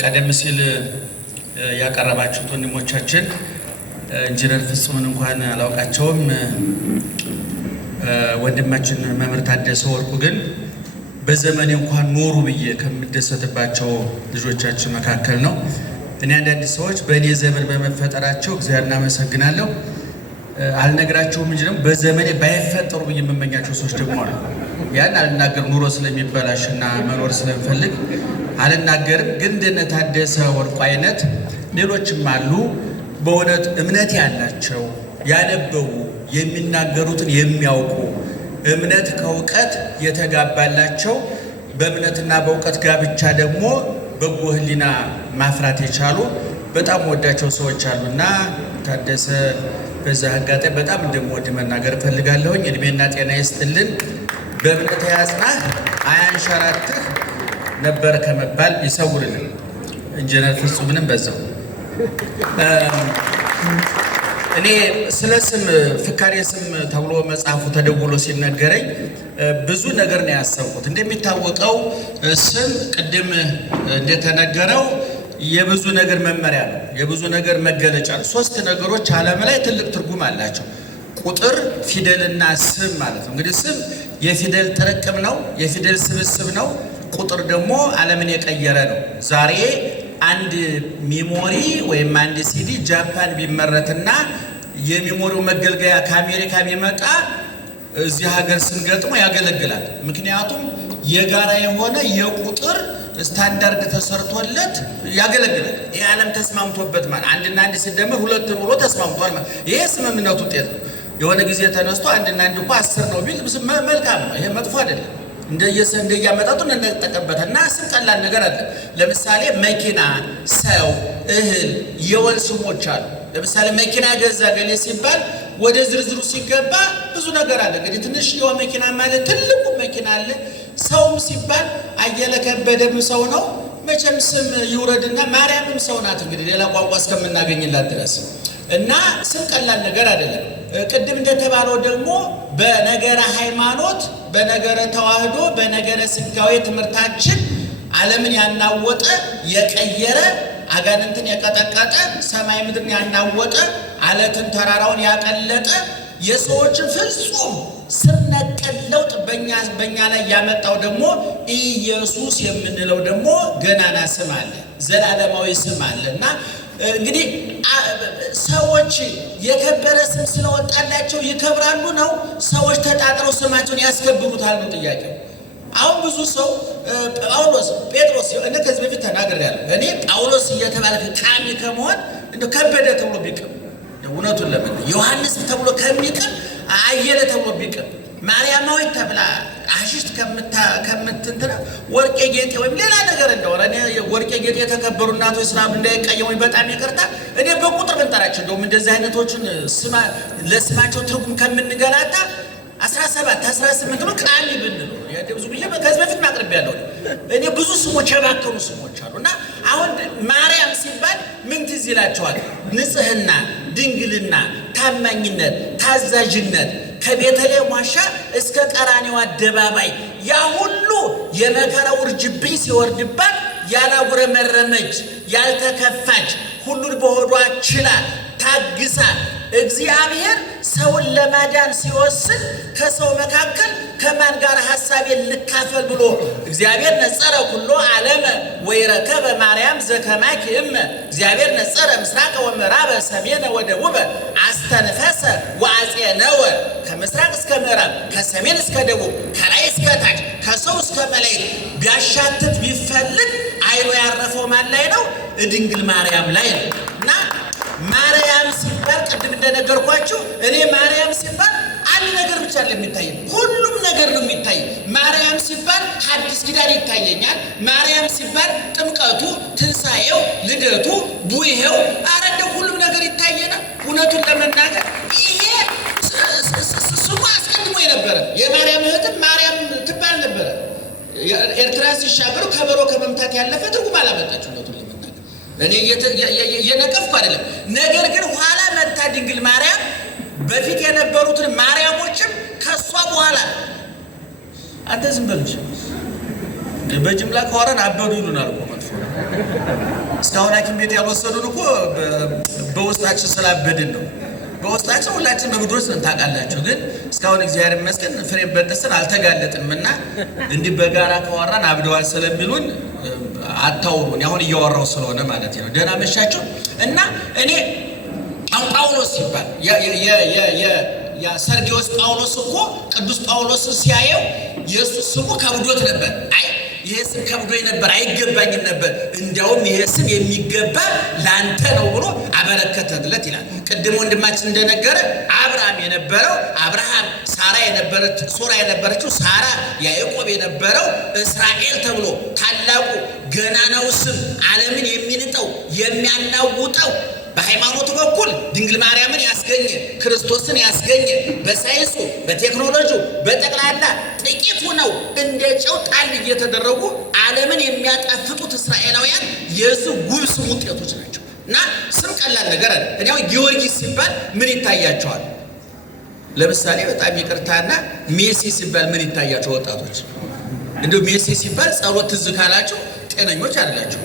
ቀደም ሲል ያቀረባችሁት ወንድሞቻችን ኢንጂነር ፍጹምን እንኳን አላውቃቸውም። ወንድማችን መምህር ታደሰ ወርቁ ግን በዘመኔ እንኳን ኖሩ ብዬ ከምደሰትባቸው ልጆቻችን መካከል ነው። እኔ አንዳንድ ሰዎች በእኔ ዘመን በመፈጠራቸው እግዚአብሔር እናመሰግናለሁ አልነግራቸውም እንጂ ደግሞ በዘመኔ ባይፈጠሩ ብዬ የምመኛቸው ሰዎች ደግሞ አሉ። ያን አልናገር ኑሮ ስለሚበላሽና መኖር ስለምፈልግ አልናገርም። ግን እንደነ ታደሰ ወርቁ አይነት ሌሎችም አሉ። በእውነት እምነት ያላቸው ያነበቡ የሚናገሩትን የሚያውቁ እምነት ከእውቀት የተጋባላቸው በእምነትና በእውቀት ጋብቻ ደግሞ በጎ ሕሊና ማፍራት የቻሉ በጣም ወዳቸው ሰዎች አሉና ታደሰ በዛ አጋጣሚ በጣም እንደምወድ መናገር እፈልጋለሁኝ። እድሜና ጤና ይስጥልን። በእምነት ያጽናህ አያንሸራትህ ነበር ከመባል ይሰውርልን። ኢንጂነር ፍጹምንም በዛው እኔ ስለ ስም ፍካሬ ስም ተብሎ መጽሐፉ ተደውሎ ሲነገረኝ ብዙ ነገር ነው ያሰብኩት። እንደሚታወቀው ስም ቅድም እንደተነገረው የብዙ ነገር መመሪያ ነው፣ የብዙ ነገር መገለጫ ነው። ሶስት ነገሮች ዓለም ላይ ትልቅ ትርጉም አላቸው። ቁጥር፣ ፊደልና ስም ማለት ነው። እንግዲህ ስም የፊደል ጥርቅም ነው፣ የፊደል ስብስብ ነው። ቁጥር ደግሞ ዓለምን የቀየረ ነው። ዛሬ አንድ ሚሞሪ ወይም አንድ ሲዲ ጃፓን ቢመረትና የሚሞሪው መገልገያ ከአሜሪካ ቢመጣ እዚህ ሀገር ስንገጥሞ ያገለግላል። ምክንያቱም የጋራ የሆነ የቁጥር ስታንዳርድ ተሰርቶለት ያገለግላል። ይህ ዓለም ተስማምቶበት ማለት አንድና አንድ ሲደመር ሁለት ብሎ ተስማምቷል ማለት ይሄ ስምምነት ውጤት ነው። የሆነ ጊዜ ተነስቶ አንድና አንድ እኮ 10 ነው ቢል መልካም ነው። ይሄ መጥፎ አይደለም። እንደየመጠጡ እንጠቀምበታለን እና ስም ቀላል ነገር አለ። ለምሳሌ መኪና፣ ሰው፣ እህል የወል ስሞች አሉ። ለምሳሌ መኪና ገዛ ገሌ ሲባል ወደ ዝርዝሩ ሲገባ ብዙ ነገር አለ። እንግዲህ ትንሽዬዋ መኪና ማለት ትልቁ መኪና አለ። ሰውም ሲባል አየለ ከበደም ሰው ነው። መቼም ስም ይውረድና ማርያምም ሰው ናት። እንግዲህ ሌላ ቋንቋ እስከምናገኝላት ድረስ እና ስም ቀላል ነገር አይደለም። ቅድም እንደተባለው ደግሞ በነገረ ሃይማኖት፣ በነገረ ተዋህዶ፣ በነገረ ስጋዊ ትምህርታችን ዓለምን ያናወጠ የቀየረ አጋንንትን የቀጠቀጠ ሰማይ ምድርን ያናወጠ አለትን ተራራውን ያቀለጠ የሰዎችን ፍጹም ስር ነቀል ለውጥ በእኛ ላይ ያመጣው ደግሞ ኢየሱስ የምንለው ደግሞ ገናና ስም አለ፣ ዘላለማዊ ስም አለ እና እንግዲህ ሰዎች የከበረ ስም ስለወጣላቸው ይከብራሉ ነው? ሰዎች ተጣጥረው ስማቸውን ያስከብሩታል ነው ጥያቄው። አሁን ብዙ ሰው ጳውሎስ፣ ጴጥሮስ እኔ ከዚህ በፊት ተናግሬያለሁ። እኔ ጳውሎስ እየተባለ ቃሚ ከመሆን ከበደ ተብሎ ቢቅም እውነቱን ለምን ዮሐንስ ተብሎ ከሚቅም አየለ ተብሎ ቢቅም ማርያማዊ ተብላ አሽሽት ከምትንትና ወርቄ ጌጤ ወይም ሌላ ነገር እንደሆነ እኔ ወርቄ ጌጤ የተከበሩ እናቶች ስራም እንዳይቀየሙኝ በጣም ይቅርታ። እኔ በቁጥር ብንጠራቸው እንደውም እንደዚህ አይነቶችን ለስማቸው ትርጉም ከምንገላታ 17 18 ነው ቃል ብንለው ብዙ ጊዜ ከዚህ በፊት ማቅረብ ያለው እኔ ብዙ ስሞች የባከኑ ስሞች አሉና አሁን ማርያም ሲባል ምን ትዝ ይላቸዋል? ንጽህና፣ ድንግልና፣ ታማኝነት፣ ታዛዥነት ከቤተልሔም ዋሻ እስከ ቀራንዮ አደባባይ ያ ሁሉ የመከራው ውርጅብኝ ሲወርድባት ያላጉረመረመች ያልተከፋች ሁሉን በሆዷ ችላ ታግሳ እግዚአብሔር ሰውን ለማዳን ሲወስን ከሰው መካከል ከማን ጋር ሐሳቤን ልካፈል ብሎ እግዚአብሔር ነጸረ ኩሎ ዓለመ ወይረከበ ማርያም ዘከማኪ እመ እግዚአብሔር ነጸረ ምስራቀ ወምዕራበ ሰሜነ ወደቡበ አስተንፈሰ ወአጼነወ ከምስራቅ እስከ ምዕራብ ከሰሜን እስከ ደቡብ ከላይ እስከ ታች ከሰው እስከ መላእክት ቢያሻትት ቢፈልግ አይኑ ያረፈው ማን ላይ ነው? ድንግል ማርያም ላይ ነው። እና ማርያም ሲባል ቅድም እንደነገርኳችሁ እኔ ማርያም ሲባል አንድ ነገር ብቻ የሚታይ ሁሉም ነገር ነው የሚታይ። ማርያም ሲባል ሐዲስ ኪዳን ይታየኛል። ማርያም ሲባል ጥምቀቱ፣ ትንሣኤው፣ ልደቱ፣ ቡሄው አረደ ሁሉም ነገር ይታየናል። እውነቱን ለመናገር ይሄ ስሙ አስቀድሞ የነበረ የማርያም እህትም ማርያም ትባል ነበረ። ኤርትራ ሲሻገሩ ከበሮ ከመምታት ያለፈ ትርጉም አላመጣችው። እውነቱን ለመናገር እኔ እየነቀፍኩ አይደለም። ነገር ግን ኋላ መጣ ድንግል ማርያም በፊት የነበሩትን ማርያሞችም ከሷ በኋላ አንተ ዝም በልሽ በጅምላ ከወራን አበዱ ይሉናል እኮ መጥፎ እስካሁን ሐኪም ቤት ያልወሰዱን እኮ በውስጣችን ስላበድን ነው። በውስጣችን ሁላችን በምድር ውስጥ ታውቃላችሁ። ግን እስካሁን እግዚአብሔር ይመስገን ፍሬም በጥሰን አልተጋለጥንምና እንዲህ በጋራ ካወራን አብደዋል ስለሚሉን አታውሩን። አሁን እያወራው ስለሆነ ማለት ነው። ደህና መሻችሁ እና እኔ ጳውሎስ ሲባል ያ ሰርጊዮስ ጳውሎስ እኮ ቅዱስ ጳውሎስ ሲያየው ኢየሱስ ስሙ ከብዶት ነበር። አይ ይሄ ስም ከብዶኝ ነበር፣ አይገባኝም ነበር፣ እንዲያውም ይሄ ስም የሚገባ ላንተ ነው ብሎ አበረከተለት ይላል። ቅድም ወንድማችን እንደነገረ አብርሃም የነበረው አብርሃም፣ ሶራ የነበረችው ሳራ፣ ያዕቆብ የነበረው እስራኤል ተብሎ ታላቁ ገናናው ስም ዓለምን የሚንጠው የሚያናውጠው በሃይማኖቱ በኩል ድንግል ማርያምን ያስገኘ ክርስቶስን ያስገኘ በሳይንሱ በቴክኖሎጂው በጠቅላላ ጥቂት ሆነው እንደ ጨው ጣል እየተደረጉ ዓለምን የሚያጣፍጡት እስራኤላውያን የዚህ ውብ ስም ውጤቶች ናቸው። እና ስም ቀላል ነገር አለ። እኔ አሁን ጊዮርጊስ ሲባል ምን ይታያቸዋል? ለምሳሌ በጣም ይቅርታና ሜሲ ሲባል ምን ይታያቸው ወጣቶች? እንደው ሜሲ ሲባል ጸሎት ትዝ ካላቸው ጤነኞች አይደላቸው።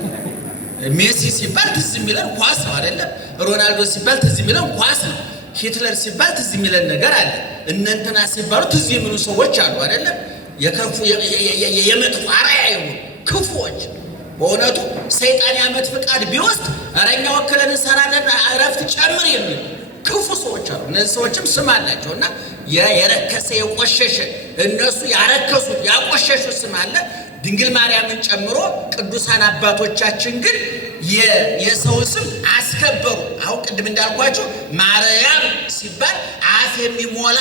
ሜሲ ሲባል ትዝ የሚለን ኳስ ነው አይደለም? ሮናልዶ ሲባል ትዝ የሚለን ኳስ ነው። ሂትለር ሲባል ትዝ የሚለን ነገር አለ። እነንተና ሲባሉ ትዝ የሚሉ ሰዎች አሉ አይደለም? የከፉ የመጥፎ አርአያ የሆኑ ክፉዎች። በእውነቱ ሰይጣን የዓመት ፍቃድ ቢወስድ እኛ ወክለን እንሰራለን እረፍት ጨምር የሚሉ ክፉ ሰዎች አሉ። እነዚህ ሰዎችም ስም አላቸው እና የረከሰ የቆሸሸ እነሱ ያረከሱት ያቆሸሹት ስም አለ። ድንግል ማርያምን ጨምሮ ቅዱሳን አባቶቻችን ግን የሰው ስም አስከበሩ። አሁን ቅድም እንዳልኳችሁ ማርያም ሲባል አፍ የሚሞላ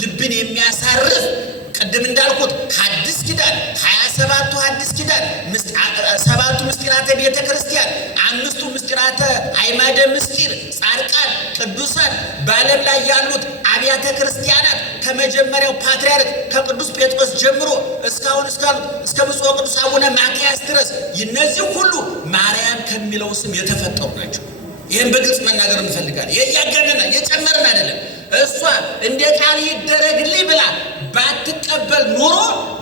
ልብን የሚያሳርፍ ቅድም እንዳልኩት ሐዲስ ኪዳን 27ቱ ሐዲስ ኪዳን 7ቱ ምስጢራተ ቤተ ክርስቲያን 5ቱ ምስጢራተ አዕማደ ምስጢር ጻድቃን ቅዱሳን በዓለም ላይ ያሉት አብያተ ክርስቲያናት ከመጀመሪያው ፓትርያርክ ከቅዱስ ጴጥሮስ ጀምሮ እስካሁን እስከ ብፁዕ ቅዱስ አቡነ ማትያስ ድረስ እነዚህ ሁሉ ማርያም ከሚለው ስም የተፈጠሩ ናቸው። ይህን በግልጽ መናገር እንፈልጋለን። የያገነና የጨመረን አይደለም። እሷ እንደ ቃል ይደረግልኝ ብላ ባትቀበል ኖሮ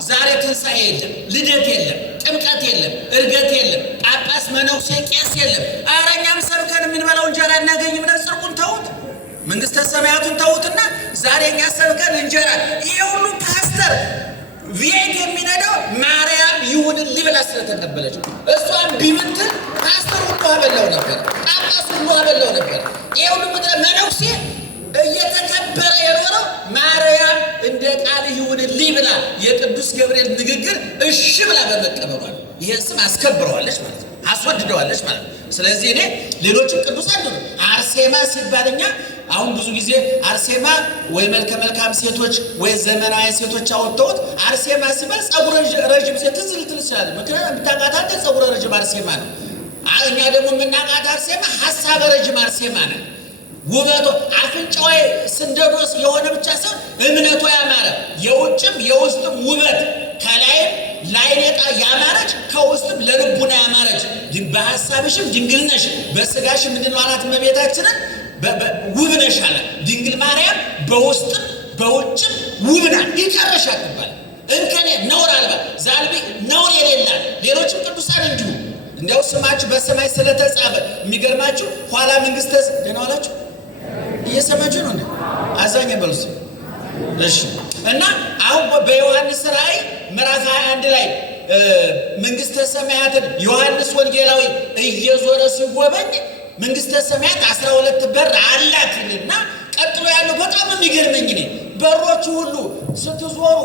ዛሬ ትንሣኤ የለም፣ ልደት የለም፣ ጥምቀት የለም፣ እርገት የለም፣ ጳጳስ መነኩሴ ቄስ የለም። ኧረ እኛም ሰብከን የምንበላው እንጀራ እናገኝም ብለን ጽድቁን ተውት፣ መንግሥተ ሰማያቱን ተውትና ዛሬ እኛ ሰብከን እንጀራ ይሄ ሁሉ ፓስተር ቪኤት የሚነዳው ማርያም ይሁንልኝ ብላ ስለተቀበለች እሷን ቢምትል ፓስተር ሁሉ አበላው ነበር፣ ጳጳስ ሁሉ አበላው ነበር። ይሄ ሁሉ ምድረ መነኩሴ እየተከበረ የኖረው ማርያም እንደ ቃል ይሁንልኝ ብላ የቅዱስ ገብርኤል ንግግር እሺ ብላ በመቀበሏል። ይሄን ስም አስከብረዋለች ማለት ነው፣ አስወድደዋለች ማለት ነው። ስለዚህ እኔ ሌሎችም ቅዱሳን ነው አርሴማ ሲባልኛ አሁን ብዙ ጊዜ አርሴማ ወይ መልከ መልካም ሴቶች ወይ ዘመናዊ ሴቶች አወጣውት አርሴማ ሲባል ጸጉረ ረጅም ሴት ትዝ ልትል ይችላል። ምክንያቱም የምታውቃት ጸጉረ ረጅም አርሴማ ነው። እኛ ደግሞ የምናውቃት አርሴማ ሐሳበ ረጅም አርሴማ ነው። ውበቷ አፍንጫዋ ስንደዶስ የሆነ ብቻ ሳይሆን እምነቷ ያማረ የውጭም የውስጥም ውበት ከላይም ላይኔጣ ያማረች ከውስጥም ለልቡና ያማረች በሐሳብሽም ድንግል ነሽ በስጋሽም ምንድን ነው አላት እመቤታችንን ውብ ነሽ አለ። ድንግል ማርያም በውስጥም በውጭም ውብ ናት፣ ይቀረሽ አትባል እንከኔ ነውር አልባ ዛልቢ ነውር የሌላት ሌሎችም ቅዱሳን እንዲሁ እንዲያው ስማችሁ በሰማይ ስለተጻፈ የሚገርማችሁ ኋላ መንግስተ ደህና ዋላችሁ እየሰማችሁ ነው እንዴ? አዛኝ በሉስ እሺ። እና አሁን በዮሐንስ ራእይ ምዕራፍ 21 ላይ መንግስተ ሰማያትን ዮሐንስ ወንጌላዊ እየዞረ ሲጎበኝ መንግስተ ሰማያት 12 በር አላትና ቀጥሎ ያለው በጣም የሚገርመኝ ነው። በሮቹ ሁሉ ስትዞሩ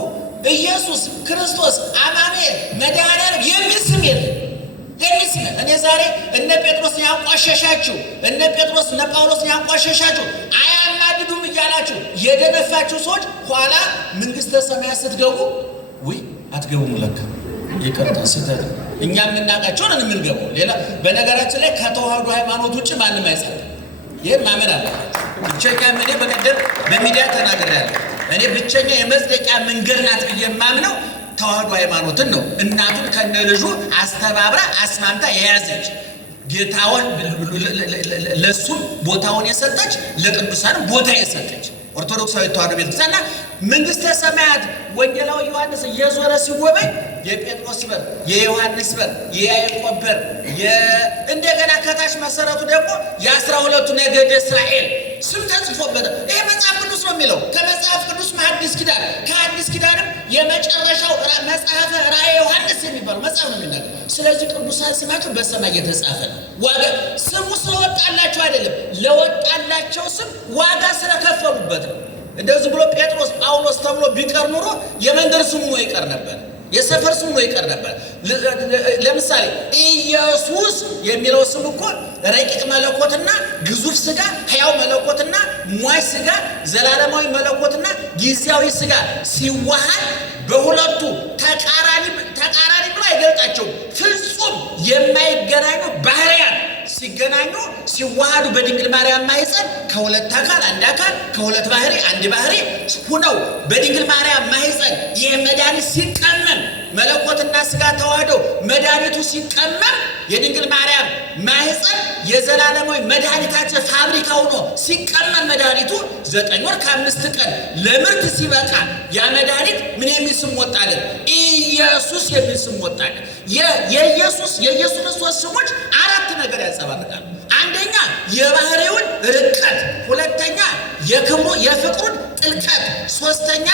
ኢየሱስ ክርስቶስ አማኑኤል መድኃኒዓለም የሚል ስም የለም። እኔ ዛሬ እነ ጴጥሮስን ያንቋሸሻችሁ እነ ጳውሎስን ያንቋሸሻችሁ አያማድዱም እያላችሁ የደነፋችሁ ሰዎች ኋላ መንግስተ ሰማያት ስትገቡ ወይ አትገቡም። ለካ ይቅርታ ስህተት እኛ የምናውቃቸውን የምንገባው ሌላ። በነገራችን ላይ ከተዋህዶ ሃይማኖት ውጭ ማንም አይጸድቅም። ይህን ማመን አለባችሁ። ብቸኛ እኔ በቀደም በሚዲያ ተናግሬያለሁ። እኔ ብቸኛ የመጽደቂያ መንገድ ናት ብዬ የማምነው ተዋህዶ ሃይማኖትን ነው። እናቱን ከነ ልጁ አስተባብራ አስማምታ የያዘች ጌታውን ለሱም ቦታውን የሰጠች ለቅዱሳን ቦታ የሰጠች ኦርቶዶክሳዊ ተዋሕዶ ቤተክርስቲያንና መንግስተ ሰማያት ወንጌላዊ ዮሐንስ እየዞረ ሲጎበኝ የጴጥሮስ በር፣ የዮሐንስ በር፣ የያዕቆብ በር እንደገና ከታች መሰረቱ ደግሞ የ12ቱ ነገደ እስራኤል ስም ተጽፎበት ይሄ መጽሐፍ ቅዱስ ነው የሚለው። ከመጽሐፍ ቅዱስ አዲስ ኪዳን ከአዲስ ኪዳንም የመጨረሻው መጽሐፈ ራእየ ዮሐንስ የሚባለው መጽሐፍ ነው የሚናገር። ስለዚህ ቅዱሳን ስማቸው በሰማይ የተጻፈ ነው። ዋጋ ስሙ ስለወጣላቸው አይደለም፣ ለወጣላቸው ስም ዋጋ ስለከፈሉበት ነው። እንደዚህ ብሎ ጴጥሮስ ጳውሎስ ተብሎ ቢቀር ኑሮ የመንደር ስሙ ነው ይቀር ነበር፣ የሰፈር ስሙ ነው ይቀር ነበር። ለምሳሌ ኢየሱስ የሚለው ስም እኮ ረቂቅ መለኮትና ግዙፍ ስጋ፣ ሕያው መለኮትና ሟች ስጋ፣ ዘላለማዊ መለኮትና ጊዜያዊ ስጋ ሲዋሃድ በሁለቱ ተቃራኒ ብሎ አይገልጣቸውም። ፍጹም የማይገናኙ ባህሪያት ሲገናኙ ሲዋሃዱ በድንግል ማርያም ማህፀን ከሁለት አካል አንድ አካል ከሁለት ባህሪ አንድ ባህሪ ሁነው በድንግል ማርያም ማህፀን ይህ መድኃኒት ሲቀመም መለኮትና ስጋ ተዋህደው መድኃኒቱ ሲቀመም የድንግል ማርያም ማህፀን የዘላለማዊ መድኃኒታችን ፋብሪካ ሆኖ ሲቀመም መድኃኒቱ 9 ወር ከ5 ቀን ለምርት ሲበቃ ያ መድኃኒት ምን የሚል ስም ወጣለት? ኢየሱስ የሚል ስም ወጣለት። የኢየሱስ ሶስት ስሞች አራት ነገር ያንጸባርቃሉ። አንደኛ የባህሪውን ርቀት፣ ሁለተኛ የፍቅሩን ጥልቀት፣ ሶስተኛ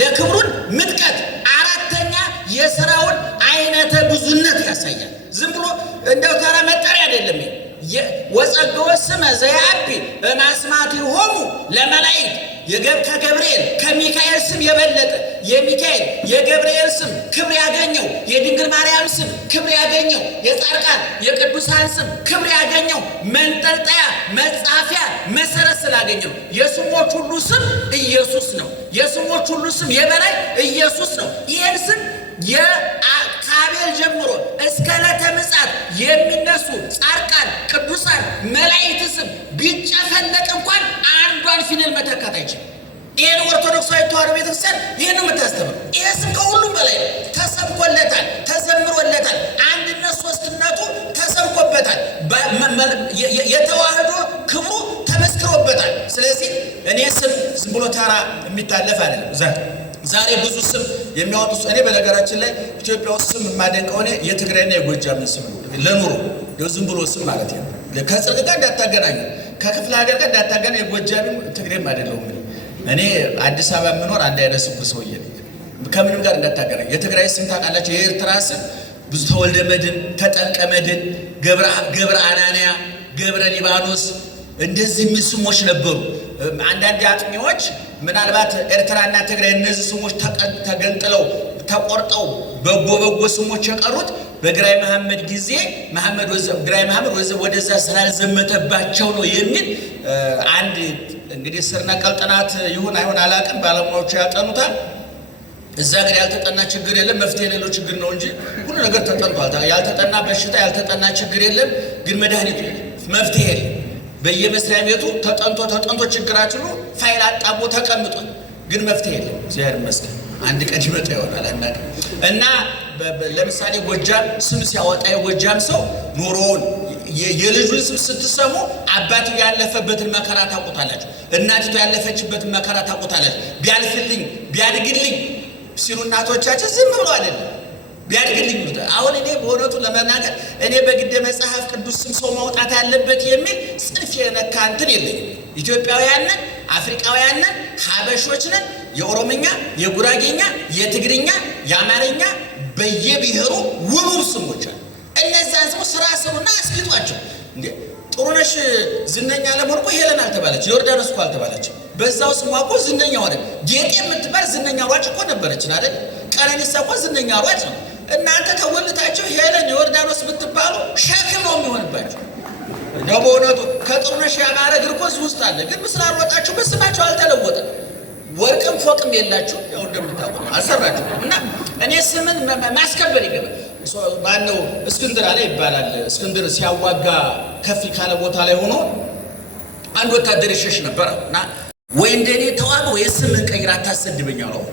የክብሩን ምጥቀት፣ አራተኛ የሥራውን አይነተ ብዙነት ያሳያል። ዝም ብሎ እንደው ተራ መጠሪያ አይደለም። ወጸገወ ስመ ዘያቢ በማስማቲሆሙ ለመላእክት ከገብርኤል ከሚካኤል ስም የበለጠ የሚካኤል የገብርኤል ስም ክብር ያገኘው፣ የድንግል ማርያም ስም ክብር ያገኘው፣ የጻድቃን የቅዱሳን ስም ክብር ያገኘው መንጠልጠያ መጻፊያ መሰረት ስላገኘው የስሞች ሁሉ ስም ኢየሱስ ነው። የስሞች ሁሉ ስም የበላይ ኢየሱስ ነው። ይህን ስም ከአቤል ጀምሮ እስከ ዕለተ ምጽአት የሚነሱ ጻድቃን ቅዱሳን መላእክት ስም ቢጨፈለቅ እንኳን አንዷን ፊደል መተካት አይችልም። ይህን ኦርቶዶክሳዊ ተዋሕዶ ቤተክርስቲያን ይህን የምታስተምር ይህ ስም ከሁሉም በላይ ተሰብኮለታል፣ ተዘምሮለታል። አንድነት ሶስትነቱ ተሰብኮበታል፣ የተዋህዶ ክብሩ ተመስክሮበታል። ስለዚህ እኔ ስም ዝም ብሎ ተራ የሚታለፍ አይደለም። ዛሬ ብዙ ስም የሚያወጡ እኔ በነገራችን ላይ ኢትዮጵያ ውስጥ ስም የማደንቀው እኔ የትግራይና የጎጃም ስም ነው። ለኑሮ ዝም ብሎ ስም ማለት ነው። ከጽድቅ ጋር እንዳታገናኙ፣ ከክፍለ ሀገር ጋር እንዳታገናኙ። የጎጃምም ትግሬም አይደለሁም። እኔ አዲስ አበባ የምኖር አንድ አይነት ስም ሰውዬ ነኝ። ከምንም ጋር እንዳታገናኙ። የትግራይ ስም ታውቃላችሁ? የኤርትራ ስም ብዙ ተወልደ መድን፣ ተጠምቀ መድን፣ ገብረ አናንያ፣ ገብረ ሊባኖስ እንደዚህ ምን ስሞች ነበሩ። አንዳንድ አጥኚዎች ምናልባት ኤርትራና ትግራይ እነዚህ ስሞች ተገንጥለው ተቆርጠው በጎ ስሞች የቀሩት በግራይ መሐመድ ጊዜ ግራይ መሐመድ ወደዛ ስላልዘመተባቸው ነው የሚል አንድ እንግዲህ ስር ነቀል ጥናት ይሁን አይሆን አላውቅም፣ ባለሙያዎቹ ያጠኑታል። እዛ ግን ያልተጠና ችግር የለም፣ መፍትሄ የሌለው ችግር ነው እንጂ ሁሉ ነገር ተጠንቷል። ያልተጠና በሽታ ያልተጠና ችግር የለም፣ ግን መድኃኒቱ መፍትሄ የለም። በየመስሪያ ቤቱ ተጠንቶ ችግራችሁ ፋይል አጣቦ ተቀምጧል፣ ግን መፍትሄ የለም። እግዚአብሔር ይመስገን አንድ ቀን ይመጣ ይሆናል አናውቅም። እና ለምሳሌ ጎጃም ስም ሲያወጣ የጎጃም ሰው ኑሮውን የልጁን ስም ስትሰሙ አባቱ ያለፈበትን መከራ ታውቁታላችሁ፣ እናቲቱ ያለፈችበትን መከራ ታውቁታላችሁ። ቢያልፍልኝ ቢያድግልኝ ሲሉ እናቶቻችን ዝም ብሎ አይደለም ቢያድግልኝ። አሁን እኔ በእውነቱ ለመናገር እኔ በግደ መጽሐፍ ቅዱስ ስም ሰው ማውጣት ያለበት የሚል ጽንፍ የነካ እንትን የለኝም። ኢትዮጵያውያንን፣ አፍሪካውያንን፣ ሀበሾችንን የኦሮምኛ፣ የጉራጌኛ፣ የትግርኛ፣ የአማርኛ በየብሔሩ ውብ ስሞች አሉ። እነዛን ስሞች ስራ ስሩና አስጊጧቸው። እንዴ ጥሩነሽ ዝነኛ ለመሆን እኮ ሄለን አልተባለች፣ ዮርዳኖስ እኮ አልተባለች። በዛው ስሟ እኮ ዝነኛ ሆነ። ጌጤ የምትባል ዝነኛ ሯጭ እኮ ነበረችን አይደል? ቀነኒሳ እኮ ዝነኛ ሯጭ ነው። እናንተ ተወልታችሁ ሄለን ዮርዳኖስ ብትባሉ ሸክም ነው የሚሆንባችሁ። እንደው በእውነቱ ከጥሩነሽ ያማረ እግር እኮ እዚህ ውስጥ አለ፣ ግን ስላልወጣችሁ በስማችሁ አልተለወጠም። ወርቅም ፎቅም የላችሁ፣ ያው እንደምታውቁ አልሰራችሁ። እና እኔ ስምን ማስከበር ይገባል። ማነው እስክንድር አለ ይባላል። እስክንድር ሲያዋጋ ከፍ ካለ ቦታ ላይ ሆኖ አንድ ወታደር ይሸሽ ነበር እና ወይ እንደኔ ተዋጋ ወይ ስምን ቀይራ አታሰድበኝ አለው።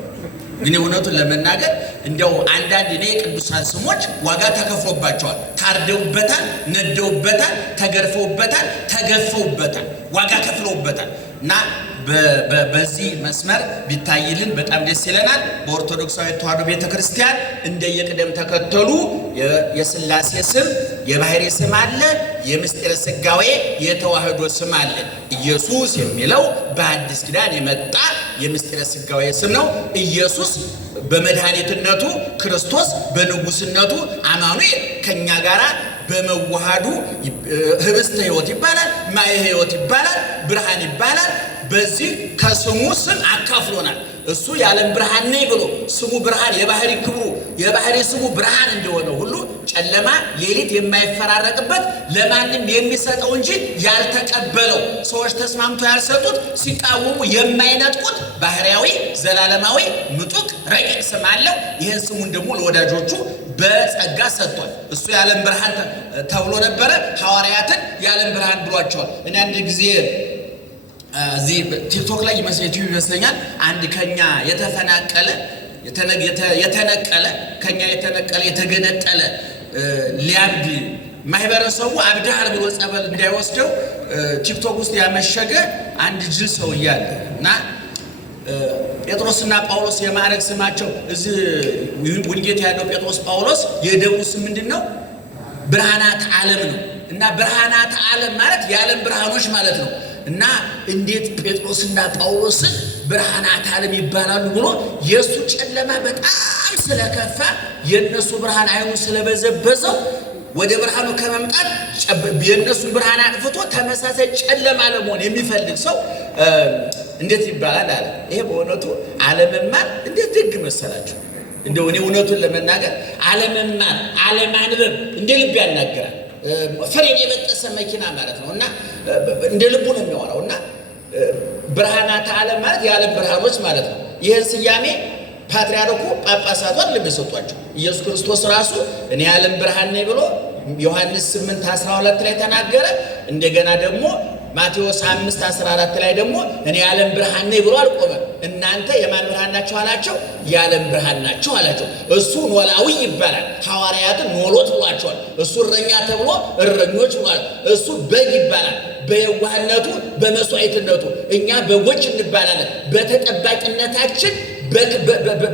ግን እውነቱን ለመናገር እንደው አንዳንድ እኔ ቅዱሳን ስሞች ዋጋ ተከፍሎባቸዋል። ታርደውበታል፣ ነደውበታል፣ ተገርፈውበታል፣ ተገፈውበታል፣ ዋጋ ከፍለውበታል። እና በዚህ መስመር ቢታይልን በጣም ደስ ይለናል። በኦርቶዶክሳዊ ተዋሕዶ ቤተክርስቲያን እንደየቅደም ተከተሉ የሥላሴ ስም የባሕርይ ስም አለ፣ የምስጢረ ሥጋዌ የተዋሕዶ ስም አለ። ኢየሱስ የሚለው በአዲስ ኪዳን የመጣ የምስጢረ ሥጋዌ ስም ነው። ኢየሱስ በመድኃኒትነቱ፣ ክርስቶስ በንጉሥነቱ፣ አማኑኤል ከኛ ጋራ በመዋሃዱ ህብስተ ሕይወት ይባላል፣ ማየ ሕይወት ይባላል፣ ብርሃን ይባላል። በዚህ ከስሙ ስም አካፍሎናል። እሱ የዓለም ብርሃን ነኝ ብሎ ስሙ ብርሃን የባሕርይ ክብሩ የባሕርይ ስሙ ብርሃን እንደሆነ ሁሉ ጨለማ ሌሊት የማይፈራረቅበት ለማንም የሚሰጠው እንጂ ያልተቀበለው ሰዎች ተስማምቶ ያልሰጡት ሲቃወሙ የማይነጥቁት ባሕርያዊ ዘላለማዊ ምጡቅ ረቂቅ ስም አለው። ይህን ስሙን ደግሞ ለወዳጆቹ በጸጋ ሰጥቷል። እሱ የዓለም ብርሃን ተብሎ ነበረ። ሐዋርያትን የዓለም ብርሃን ብሏቸዋል። እኔ አንድ ጊዜ እዚህ ቲክቶክ ላይ ይመስለኛል አንድ ከኛ የተፈናቀለ ከኛ የተገነጠለ ሊያብድ ማህበረሰቡ አብዳል ብሎ ጸበል እንዳይወስደው ቲክቶክ ውስጥ ያመሸገ አንድ ጅል ሰው እያለ እና ጴጥሮስና ጳውሎስ የማዕረግ ስማቸው እዚህ ወንጌት ያለው ጴጥሮስ ጳውሎስ የደሙ ስም ምንድነው? ብርሃናት ዓለም ነው። እና ብርሃናት ዓለም ማለት የዓለም ብርሃኖች ማለት ነው። እና እንዴት ጴጥሮስና ጳውሎስን ብርሃናት ዓለም ይባላሉ ብሎ የሱ ጨለማ በጣም ስለከፋ የነሱ ብርሃን አይኑ ስለበዘበዘው ወደ ብርሃኑ ከመምጣት የነሱ ብርሃን አጥፍቶ ተመሳሳይ ጨለማ ለመሆን የሚፈልግ ሰው እንዴት ይባላል አለ። ይሄ በእውነቱ ዓለመማር እንዴት ደግ መሰላችሁ! እንደው እኔ እውነቱን ለመናገር ዓለመማር ዓለማንበብ እንደ ልብ ያናገራል። ፍሬን የበጠሰ መኪና ማለት ነው። እና እንደ ልቡ ነው የሚያወራው። እና ብርሃናት ዓለም ማለት የዓለም ብርሃኖች ማለት ነው። ይህን ስያሜ ፓትርያርኩ ጳጳሳቷን ለሚሰጧቸው ኢየሱስ ክርስቶስ ራሱ እኔ የዓለም ብርሃን ነኝ ብሎ ዮሐንስ 8:12 ላይ ተናገረ። እንደገና ደግሞ ማቴዎስ 5:14 ላይ ደግሞ እኔ የዓለም ብርሃን ነኝ ብሎ አልቆመም። እናንተ የማን ብርሃን ናችሁ አላቸው? የዓለም ብርሃን ናችሁ አላቸው። እሱ ኖላዊ ይባላል። ሐዋርያትን ኖሎት ብሏቸዋል። እሱ እረኛ ተብሎ እረኞች ብሏል። እሱ በግ ይባላል። በየዋህነቱ በመስዋዕትነቱ እኛ በጎች እንባላለን። በተጠባቂነታችን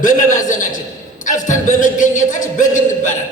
በመባዘናችን ጠፍተን በመገኘታችን በግ እንባላለን።